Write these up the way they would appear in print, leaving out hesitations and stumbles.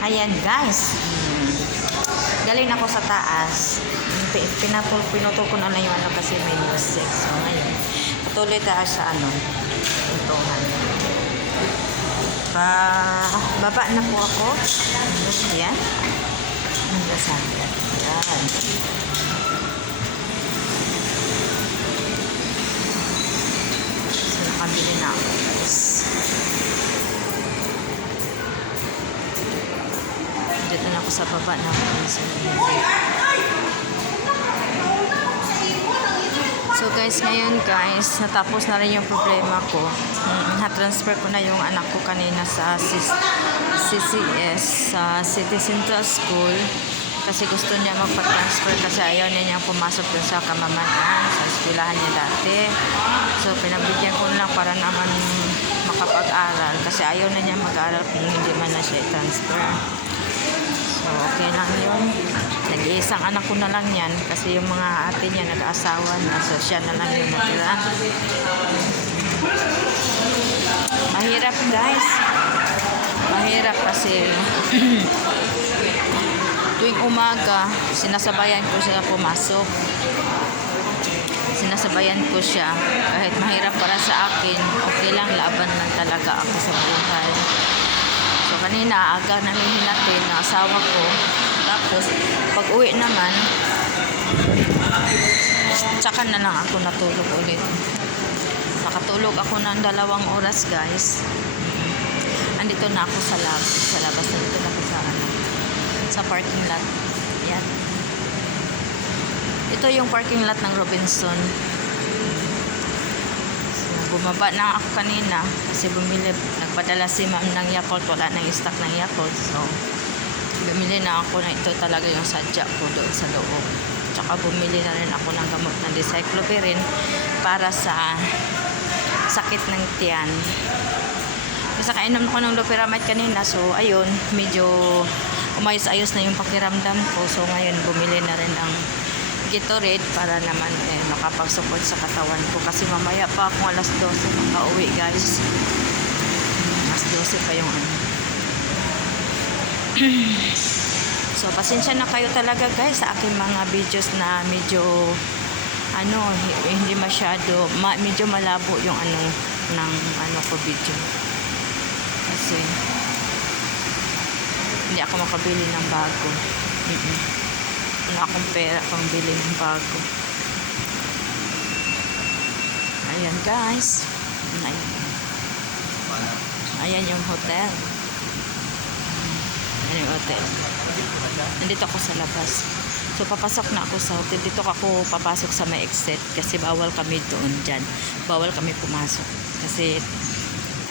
Ayan guys. Galing ako sa taas. Pinuto ko na lang yung ano kasi may music. So ngayon, patuloy tayo sa ano, pintuhan. Baba na po ako. Ayan. Ayan. So nakabili na ako guys. Dito na ako sa baba na ako. So guys, ngayon guys, natapos na rin yung problema ko. Na-transfer ko na yung anak ko kanina sa CCS, sa City Central School. Kasi gusto niya magpa-transfer kasi ayaw niya niyang pumasok dun sa Kamamanan, sa eskwelahan niya dati. So pinabigyan ko lang para naman makapag-aral. Kasi ayaw na niya mag-aral kung hindi man na siya i-transfer. So, okay lang yun. Nag-iisang anak ko na lang yan kasi yung mga ate niya nag-asawa na. So, siya na lang yung natira. Mahirap guys. Mahirap kasi tuwing umaga, sinasabayan ko siya pumasok. Sinasabayan ko siya. Kahit mahirap para sa akin, okay lang, laban lang talaga ako sa buhay. So, kanina, aga namin hinatid ng asawa ko. Tapos, pag uwi naman, tsaka na lang ako natulog ulit. Nakatulog ako ng 2 oras, guys. Andito na ako sa labas. Nandito na ako sa parking lot. Yan. Ito yung parking lot ng Robinson. Bumaba na ako kanina kasi nagpadala si ma'am ng Yakult, wala nang stock ng Yakult, so bumili na ako na ito talaga yung sadya ko doon sa loob. Tsaka bumili na rin ako ng gamot na Dicyclopyrin para sa sakit ng tiyan. Kasi kainom ako ng Loperamide kanina, so ayun, medyo umayos-ayos na yung pakiramdam ko. So ngayon bumili na rin ang Gatorade para naman makapag-support sa katawan ko kasi mamaya pa akong alas 12 makauwi guys. Alas 12 pa yung ano. So pasensya na kayo talaga guys sa aking mga videos na medyo ano, hindi masyado medyo malabo yung ano ng ano ko video. Kasi hindi ako makabili ng bago. Wala akong pera pang bili ng bago. Ayan guys. Ayan yung hotel. Ayan yung hotel. Nandito ako sa labas. So papasok na ako sa hotel. Dito ako papasok sa may exit kasi bawal kami doon dyan. Bawal kami pumasok. Kasi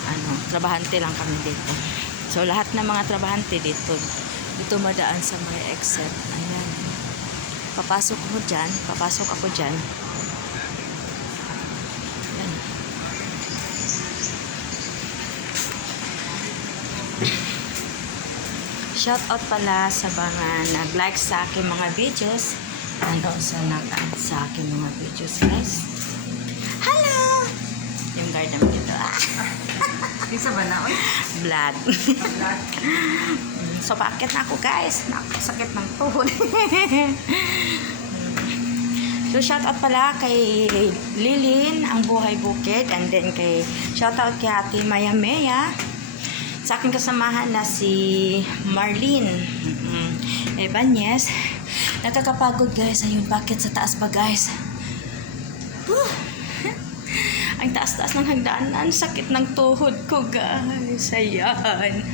ano, trabahante lang kami dito. So lahat ng mga trabahante dito madaan sa may exit. Ayan. Papasok ako dyan. Yan. Shout out pala sa mga nag-like sa aking mga videos. Ano sa nag-add sa aking mga videos, guys. Hello! Yung guard naman dito. Isa ba na? Blood. So, bakit na ako guys? Nakasakit ng tuhod. So, shout out pala kay Lilin, ang Buhay Bukid. And then shout out kay Ate Maya Mea. Sa aking kasamahan na si Marlene Ebanez. Nakakapagod guys. Ayun, bakit sa taas pa guys? Ang taas-taas ng hagdanan. Sakit ng tuhod ko guys. Ayan.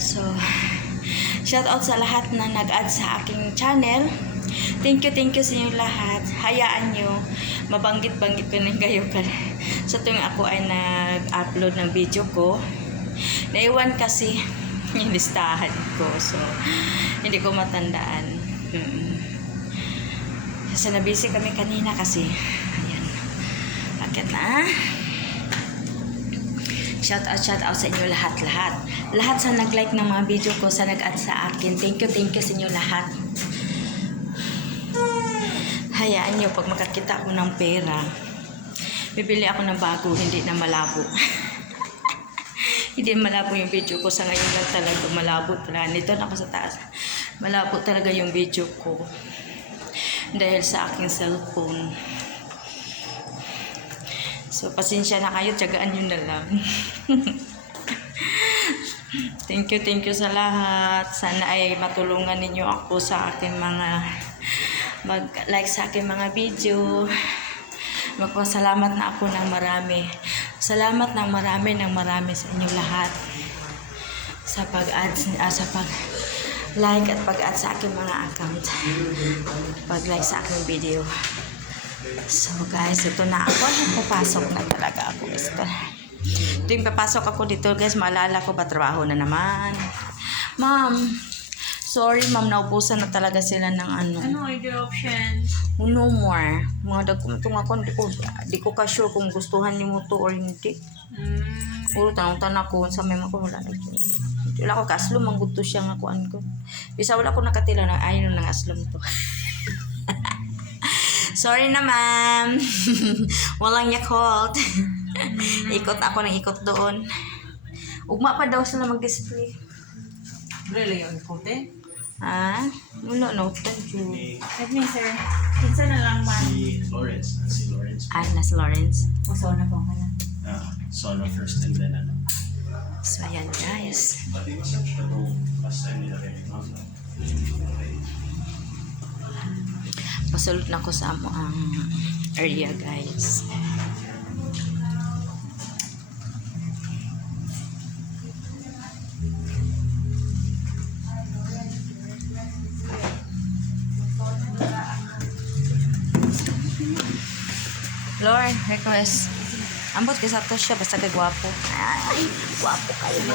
So, shout out sa lahat na nag-add sa aking channel. Thank you sa inyo lahat. Hayaan nyo, mabanggit-banggit ko na kayo sa tuwing ako ay nag-upload ng video ko. Naiwan kasi yung listahan ko. So, hindi ko matandaan. Kasi nabisi kami kanina kasi. Ayan. Bakit na? Shout out sa inyo lahat. Lahat sa nag-like ng mga video ko, sa nag-add sa akin. Thank you sa inyo lahat. Hayaan nyo, pag makakita ako ng pera, bibili ako ng bago, hindi na malabo. Hindi malabo yung video ko sa ngayon lang talaga. Malabo talaga. Nito na ako sa taas. Malabo talaga yung video ko. Dahil sa aking cellphone. So, pasensya na kayo. Tiyagaan nyo na lang. Thank you sa lahat. Sana ay matulungan ninyo ako sa aking mga mag-like sa aking mga video. Magpasalamat na ako ng marami. Salamat ng marami sa inyo lahat. Sa pag-add, sa pag-like at pag-add sa aking mga account. Pag-like sa aking video. So guys, ito na ako. Papasok na talaga ako. Ito yung papasok ako dito guys. Maalala ko ba trabaho na naman. Ma'am, sorry ma'am, naubusan na talaga sila ng ano. Ano other options? No more. Mga dagkong ako, di ko ka-sure kung gustuhan ni mo to or hindi. Puro tanong-tanong ako sa may mga wala na ito. Wala ko ka-aslom, ang gusto siya nga kuan ko. Bisa wala ko nakatila na ayaw ng aslom to. Sorry na ma'am. Walang Yakult. Ikot ako ng ikot doon. Ugma pa daw sila mag-display. Really, yung kote? Ah, wala na. Thank you. Let me, sir. Kinsa na lang man. Si Lawrence. Si Lawrence. Ah, nas Lawrence. Masaw na po ka na. Solo first and then ano. So, ayan guys. Pati research na nung last time nila rin yung Pasulot na ko sa amo ang area guys. Lord, request. Ambot ka sa to siya, basta kay gwapo. Ay, gwapo kayo.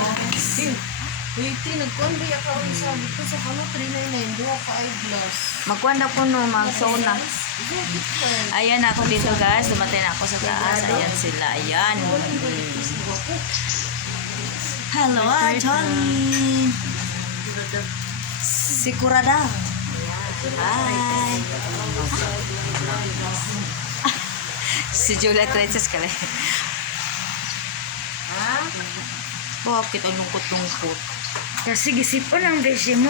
Wait, nagkundi ako sa dito sa kamot 399 duha ka eyeglass. Magkuhan na po no, mag-sauna. Ayan ako dito guys, dumating na ako sa taas. Ayan sila, ayan. Hello, Johnny. Si Kurada. Hi. Si Juliet Princess kali. Bakit ang lungkot-lungkot? Kasi gisipon ang beshi mo.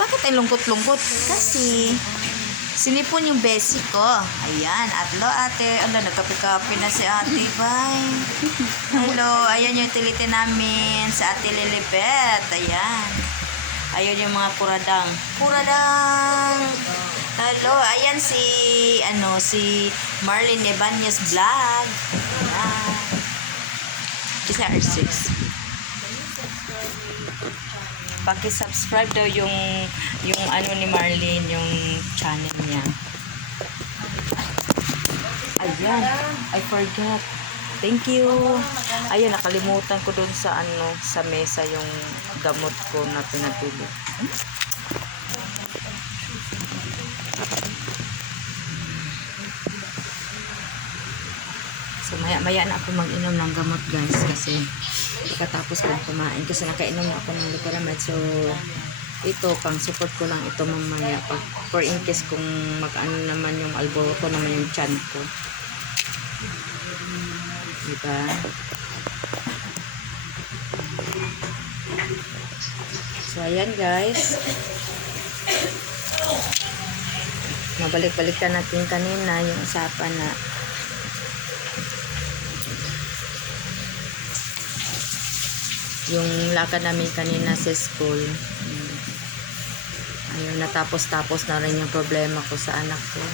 Bakit ay lungkot-lungkot? Kasi sinipon yung besi ko. Ayan, atlo ate. Ala, nagkape-kape na si ate. Bye. Hello, ayan yung utility namin sa ate Lilibet. Ayan. Ayun yung mga kuradang. Kuradang! Hello, ayan si Marlene Ibanez Vlog. Ayan. Isa R6. Paki-subscribe daw yung ano ni Marlene, yung channel niya. Ayan, I forgot. Thank you. Ayun, nakalimutan ko doon sa sa mesa yung gamot ko na pinatuli. So maya na ako mag-inom ng gamot guys kasi pagkatapos kong kumain kasi nakainom na ako ng Loperamide. So ito pang support ko lang ito mamaya pag for in case kung mag-ano naman yung alboroto naman yung chan ko. Diba? So ayan guys. Mabalik-balikan natin kanina yung usapan na yung lakad namin kanina sa school. Ayun, natapos-tapos na rin yung problema ko sa anak ko.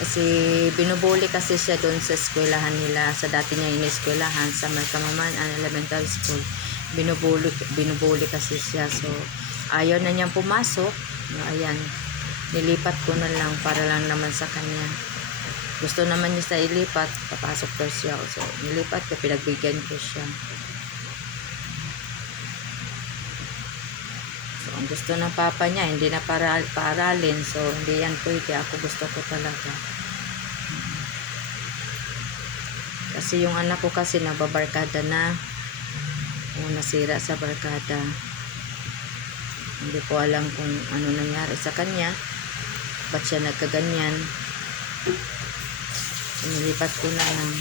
Kasi binubuli kasi siya doon sa eskwelahan nila, sa dati niya yung eskwelahan sa Marcamaman Elementary School. Binubuli kasi siya. So, ayaw na niyang pumasok. Ayan, nilipat ko na lang para lang naman sa kanya. Gusto naman niya sa ilipat, papasok ko siya. So, nilipat ko, pinagbigyan ko siya. So, ang gusto ng papa niya, hindi na paaralin. So, hindi yan pwede. Ako gusto ko talaga. Kasi yung anak ko kasi nababarkada na. O, nasira sa barkada. Hindi ko alam kung ano nangyari sa kanya. Ba't siya nagkaganyan. Nilipat ko na lang.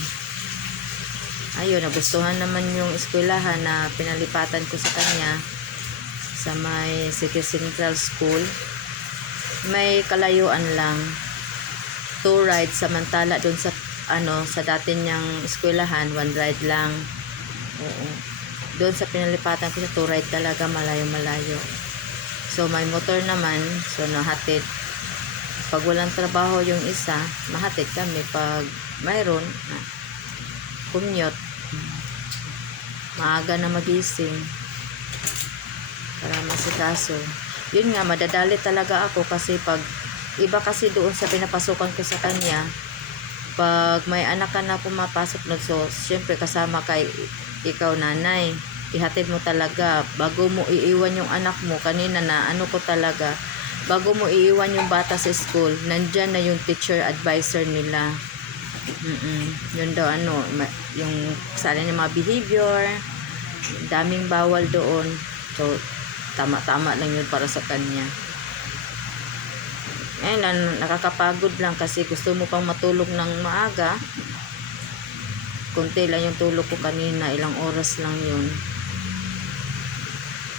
Ayun, nagustuhan naman yung eskwelahan na pinalipatan ko sa kanya sa may City Central School. May kalayuan lang. 2 rides, samantala doon sa sa dati niyang eskwelahan, 1 ride lang. Oo. Doon sa pinalipatan ko sa 2 ride talaga, malayo-malayo. So may motor naman, so nahatid. Pag walang trabaho yung isa, mahatid kami. Pag mayroon, commute, maaga na magising para masikaso. Yun nga, madadali talaga ako kasi pag iba kasi doon sa pinapasukan ko sa kanya, pag may anak ka na pumapasok nun, so syempre kasama kay ikaw nanay, ihatid mo talaga bago mo iiwan yung anak mo. Kanina na ano ko talaga, bago mo iiwan yung bata sa school, nandyan na yung teacher advisor nila. Yun daw yung sana yung mga behavior, daming bawal doon. So tama-tama lang yun para sa kanya. Nakakapagod lang kasi gusto mo pang matulog ng maaga. Kunti lang yung tulog ko kanina, ilang oras lang yun.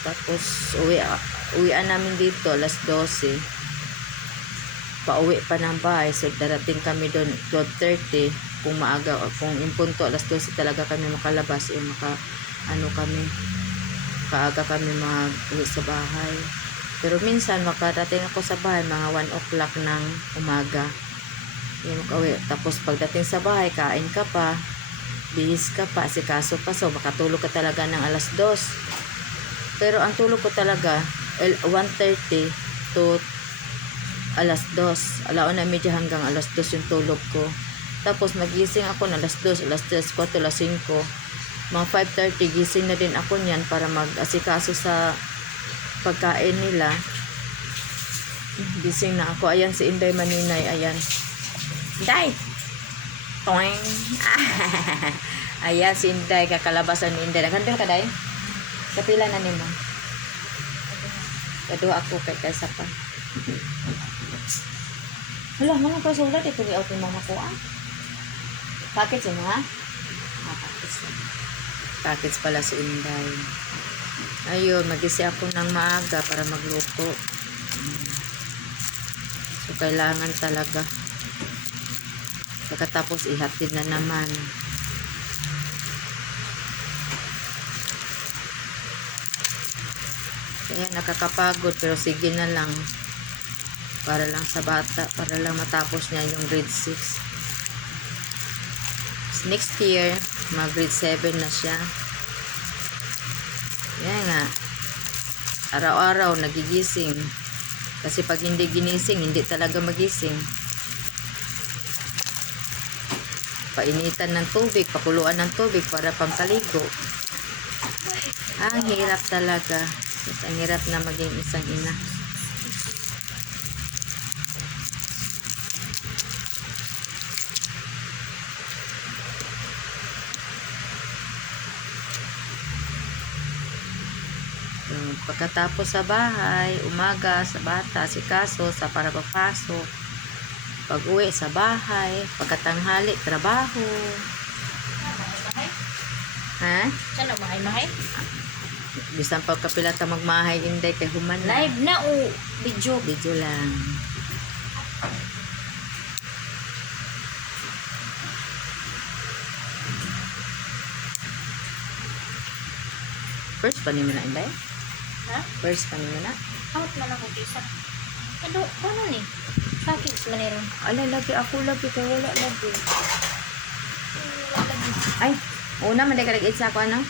Tapos uwian namin dito alas 12. Pauwi pa ng bahay, so darating kami doon 12:30. Kung maaga, kung impunto alas 12 talaga kami makalabas, kaaga kami mag-uwi sa bahay. Pero minsan makadating ako sa bahay mga 1 o'clock ng umaga. Yung makauwi. Tapos pagdating sa bahay, kain ka pa, bihis ka pa, asikaso pa, so makatulog ka talaga ng alas 2. Pero ang tulog ko talaga 1:30 to alas 2. Alauna medya hanggang alas 2 yung tulog ko. Tapos magising ako ng alas 2, alas 3, 4, alas 5. Mga 5:30 gising na din ako niyan para mag-asikaso sa pagkain nila. Gising na ako. Ayan si Inday Maninay. Ayan. Inday! Toing! Ayan si Inday. Kakalabasan ni Inday. Naghandol ka, Day? Kapila na ni mo. Kadua ako kay kaysa pa. Hala, mga kasulat. Ito ni Auto Mama ko, Package yun, ha? Package. Package pala si Inday. Ayun, magisi ako ng maaga para magluto. So, kailangan talaga. Pagkatapos, ihatid na naman. Kaya nakakapagod, pero sige na lang. Para lang sa bata, para lang matapos niya yung grade 6. Next year, mag-grade 7 na siya. Yan nga. Araw-araw nagigising. Kasi pag hindi ginising, hindi talaga magising. Painitan ng tubig, pakuluan ng tubig para pampaligo. Ang hirap talaga. Ang hirap na maging isang ina. Pagkatapos sa bahay, umaga sa bata, asikaso sa para papasok. Pag-uwi sa bahay, pagkatanghali, trabaho. Ha? Saan na mahay-mahay? Bisan pagkapilata magmahay, hindi kay human na. Live na o video? Video lang. First pa ni mo na, Inday? Ha? First pa ni mo na? Out man ako isa. Ano ni? Package man rin. Ala, lagi ako lagi kay wala lagi. Ay, una man ka nag-eat sa ako ano?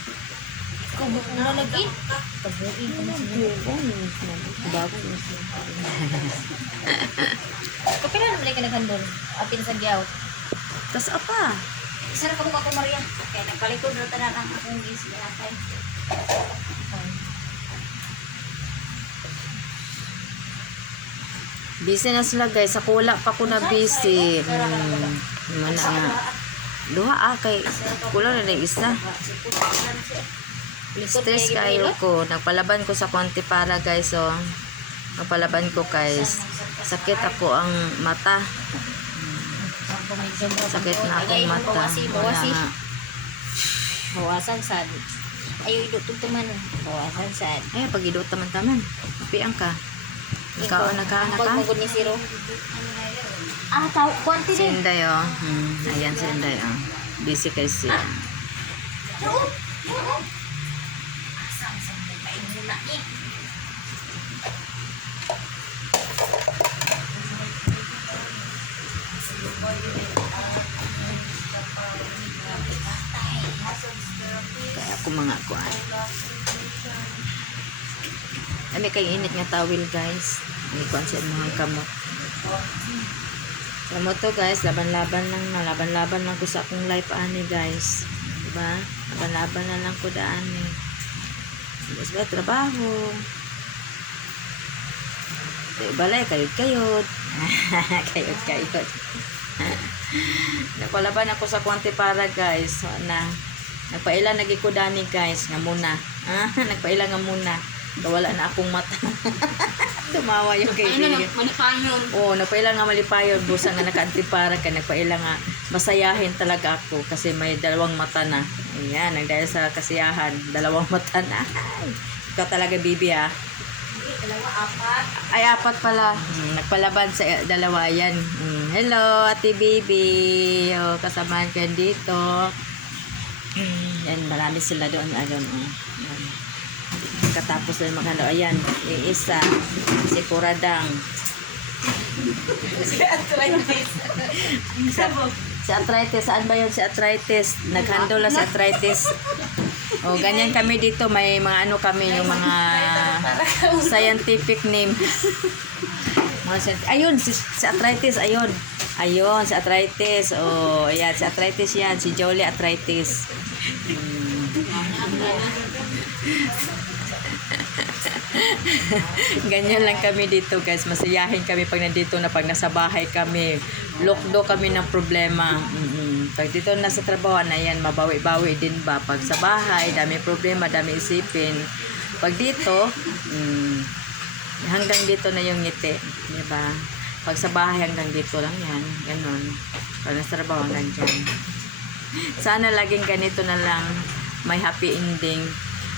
Kubok na lagi. Kabuin ko na siya. Bago yun siya. Kapila naman ka naghandol. Apin sa giyaw. Tas apa? Isa na kamukha ko, Maria. Kaya nagpalikod na tanan ang akong gising na tayo. Busy na sila guys. Ako wala pa ko na busy. Mana nga. Duha kay kulang na ng isa. Stress kayo ko. Nagpalaban ko sa konti para guys. So, nagpalaban ko guys. Sakit ako ang mata. Sakit na akong mata. Wala nga. Bawasan sad. Ayo idot tuman. Bawasan sad. Ay, pag idot taman-taman. Piang ka. Ikaw ang nagkaanak ka? Pagpagod ni Zero. Ah, tao, kwanti Si din. Inday, oh. Ayan si Inday, oh. Busy kay siya. Asang sa may muna eh. Kaya ako mga kuan. Ay, kay init nga tawil, guys. May kuan siya mga kamot. Kamot to, guys. Laban-laban lang na. Laban-laban lang ko sa akong life, ani, guys. Diba? Laban-laban na lang ko daan, eh. Tapos ba, trabaho. Balay, kayod-kayod. Kayod-kayod. Napalaban ako sa Quantipara, guys. So, nagpaila nagikudani, guys, nga muna. Nagpaila nga muna. Wala na akong mata. Tumawa yung kaibigan. Malipayon. Oo, nagpaila nga malipayon. Busa nga naka-Antipara ka. Nagpaila nga masayahin talaga ako kasi may dalawang mata na. Ayan, nagdahil sa kasiyahan. Dalawang mata na. Ay, ikaw talaga, bibi, ha? Ay, apat pala. Nagpalaban sa dalawa yan. Hello, Ate Bibi. O, kasamahan ko yan dito. Yan, marami sila doon. Yan. Katapos na maghalo. Ayan, yung isa. Si Kuradang. Si arthritis. Si Arthritis. Saan ba yun si Arthritis? Naghandle na si Arthritis. O, ganyan kami dito. May mga ano kami, yung mga scientific name. Ayun, si Arthritis. Ayun, si Arthritis. O, ayan, si Arthritis yan. Si Jolie Arthritis. Ganyan lang kami dito, guys. Masayahin kami pag nandito na, pag nasa bahay kami. Lokdo kami ng problema. Pag dito na sa trabaho na yan, mabawi-bawi din ba? Pag sa bahay, dami problema, dami isipin. Pag dito, hanggang dito na yung ngiti. Diba? Pag sa bahay, hanggang dito lang yan. Ganon. Pag nasa trabaho, hanggang dyan. Sana laging ganito na lang. May happy ending.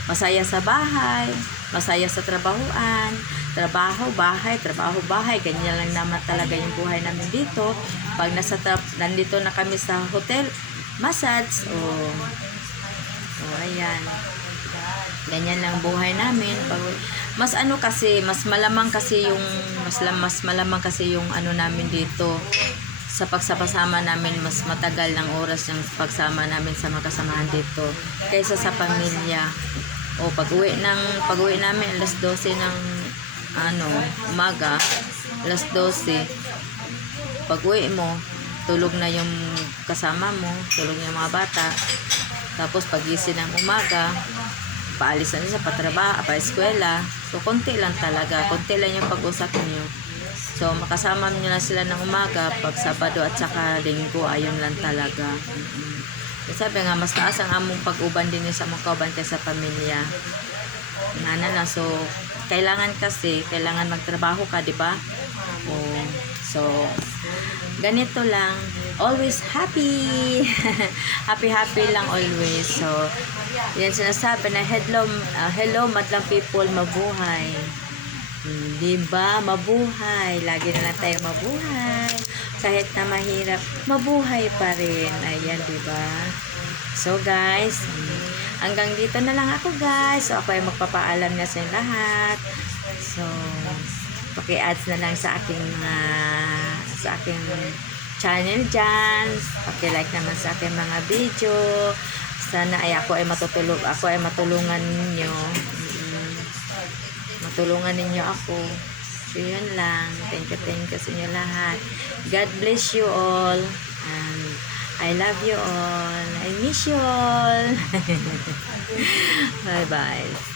Masaya sa bahay, masaya sa trabahoan, trabaho, bahay, ganyan lang naman talaga yung buhay namin dito. Pag nandito na kami sa hotel, massage, ayan. Ganyan lang buhay namin. Mas ano kasi, mas malamang kasi yung ano namin dito. Sa pagsapasama namin, mas matagal ng oras yung pagsama namin sa mga kasamahan dito kaysa sa pamilya. O pag-uwi namin alas 12 ng umaga, alas 12. Pag-uwi mo, tulog na yung kasama mo, tulog na yung mga bata. Tapos pagising ng umaga, paalis na sa patrabaho, pa-eskwela. So konti lang talaga, konti lang yung pag-usap niyo. So, makasama nyo na sila ng umaga pag Sabado at saka Linggo, ayun lang talaga. Sabi nga, mas taas ang among pag-uban din sa mga kauban kaysa pamilya. So, kailangan magtrabaho ka, di ba? So, ganito lang. Always happy. Happy lang always. So, yan sinasabi na hello madlang people, mabuhay. Diba? Mabuhay. Lagi na lang tayo mabuhay. Kahit na mahirap, mabuhay pa rin. Ayan, diba? So, guys, hanggang dito na lang ako, guys. So, ako ay magpapaalam na sa lahat. So, paki-ads na lang sa aking channel dyan. Paki-like naman sa aking mga video. Sana ay ako ay matulungan ninyo. Matulungan ninyo ako. So, yun lang. Thank you sa inyo lahat. God bless you all. And I love you all. I miss you all. Bye-bye.